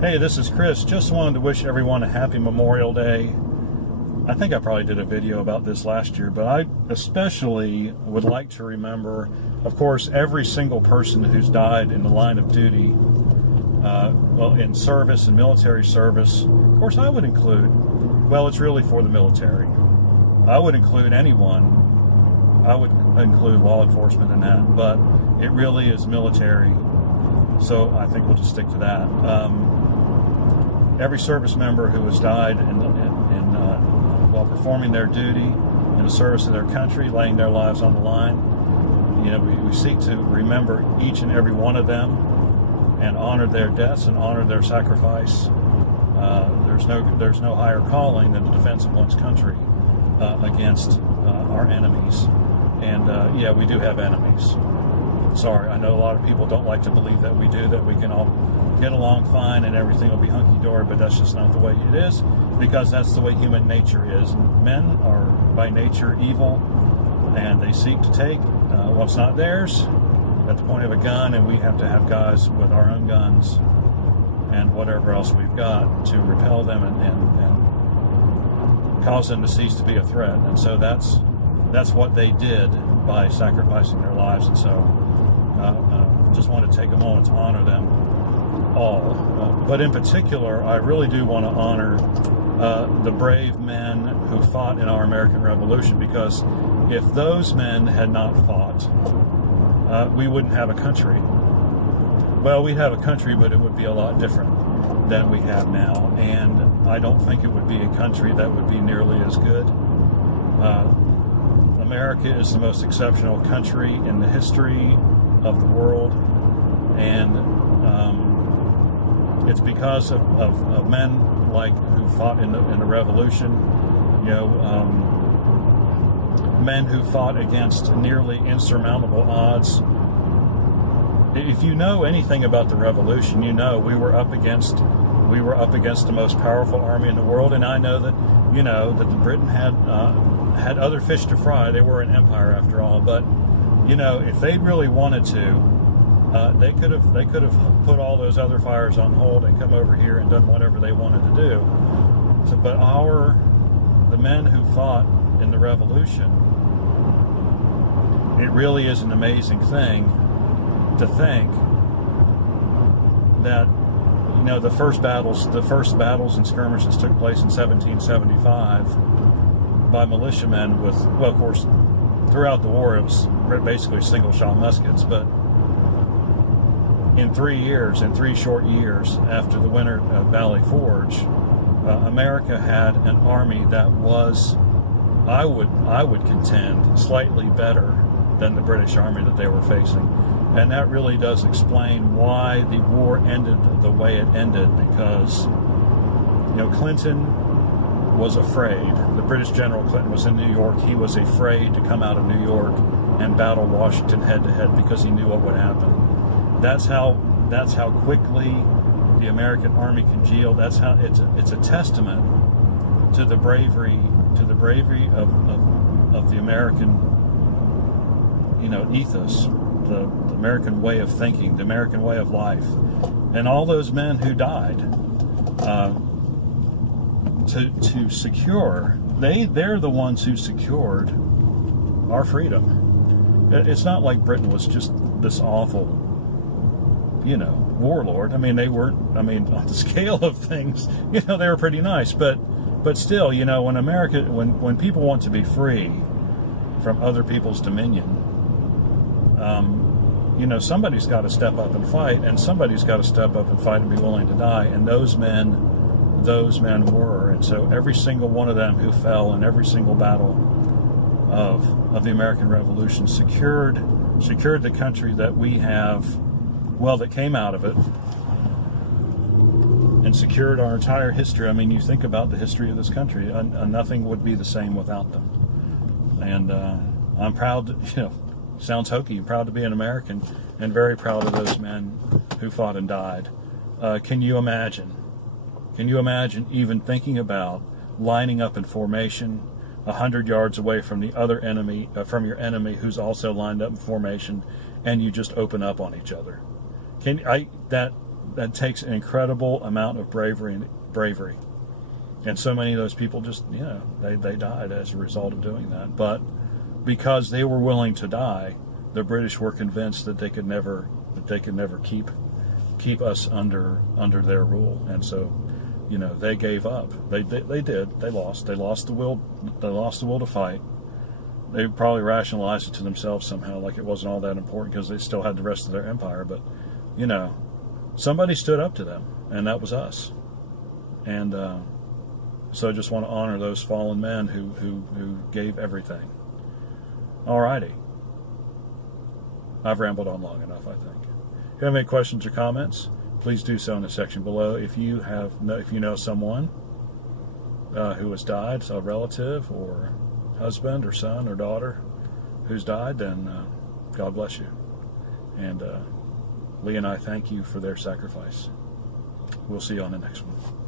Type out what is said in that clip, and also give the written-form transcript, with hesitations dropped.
Hey, this is Chris. Just wanted to wish everyone a happy Memorial Day. I think I probably did a video about this last year, but I especially would like to remember, of course, every single person who's died in the line of duty, well, in service and military service. Of course, I would include, well, it's really for the military. I would include anyone. I would include law enforcement in that, but it really is military. So I think we'll just stick to that. Every service member who has died while performing their duty in the service of their country, laying their lives on the line, you know, we seek to remember each and every one of them and honor their deaths and honor their sacrifice. There's no higher calling than the defense of one's country against our enemies. And yeah, we do have enemies. Sorry, I know a lot of people don't like to believe that we do, that we can all get along fine and everything will be hunky-dory, but that's just not the way it is, because that's the way human nature is. Men are by nature evil, and they seek to take what's not theirs at the point of a gun, and we have to have guys with our own guns and whatever else we've got to repel them and cause them to cease to be a threat. And so that's what they did by sacrificing their lives. And so just want to take a moment to honor them all. But in particular, I really do want to honor the brave men who fought in our American Revolution, because if those men had not fought, we wouldn't have a country. Well, we'd have a country, but it would be a lot different than we have now. And I don't think it would be a country that would be nearly as good. America is the most exceptional country in the history of the world, and it's because of men like who fought in the Revolution, you know, men who fought against nearly insurmountable odds. If you know anything about the Revolution, you know we were up against the most powerful army in the world, and I know that, you know, that Britain had other fish to fry. They were an empire after all, but you know, if they really wanted to, they could have put all those other fires on hold and come over here and done whatever they wanted to do. So, but the men who fought in the Revolution, it really is an amazing thing to think that, you know, the first battles and skirmishes took place in 1775 by militiamen with, well, of course, throughout the war it was basically single-shot muskets, but in 3 short years after the winter of Valley Forge, America had an army that was, I would contend, slightly better than the British army that they were facing. And that really does explain why the war ended the way it ended, because, you know, Clinton was afraid. The British General Clinton was in New York. He was afraid to come out of New York and battle Washington head-to-head because he knew what would happen. That's how quickly the American army congealed. That's how it's a testament to the bravery of the American, you know, ethos, the American way of thinking, the American way of life, and all those men who died to secure. They're the ones who secured our freedom. It's not like Britain was just this awful, you know, warlord. I mean, they weren't. I mean, on the scale of things, you know, they were pretty nice. But still, you know, when people want to be free from other people's dominion, you know, somebody's got to step up and fight, and somebody's got to step up and fight and be willing to die. And those men were. And so every single one of them who fell in every single battle of the American Revolution secured the country that we have, well, that came out of it, and secured our entire history. I mean, you think about the history of this country, nothing would be the same without them. And I'm proud to, you know, sounds hokey, proud to be an American, and very proud of those men who fought and died. Can you imagine? Can you imagine even thinking about lining up in formation 100 yards away from the other enemy, from your enemy who's also lined up in formation, and you just open up on each other? that takes an incredible amount of bravery, and so many of those people just, you know, they died as a result of doing that. But because they were willing to die, the British were convinced that they could never keep us under their rule, and so, you know, they gave up. They did. They lost. They lost the will. They lost the will to fight. They probably rationalized it to themselves somehow, like it wasn't all that important because they still had the rest of their empire. But, you know, somebody stood up to them, and that was us. And so I just want to honor those fallen men who gave everything. Alrighty. I've rambled on long enough, I think. If you have any questions or comments, please do so in the section below. If you know someone who has died, a relative or husband or son or daughter who's died, then God bless you. And Lee and I thank you for their sacrifice. We'll see you on the next one.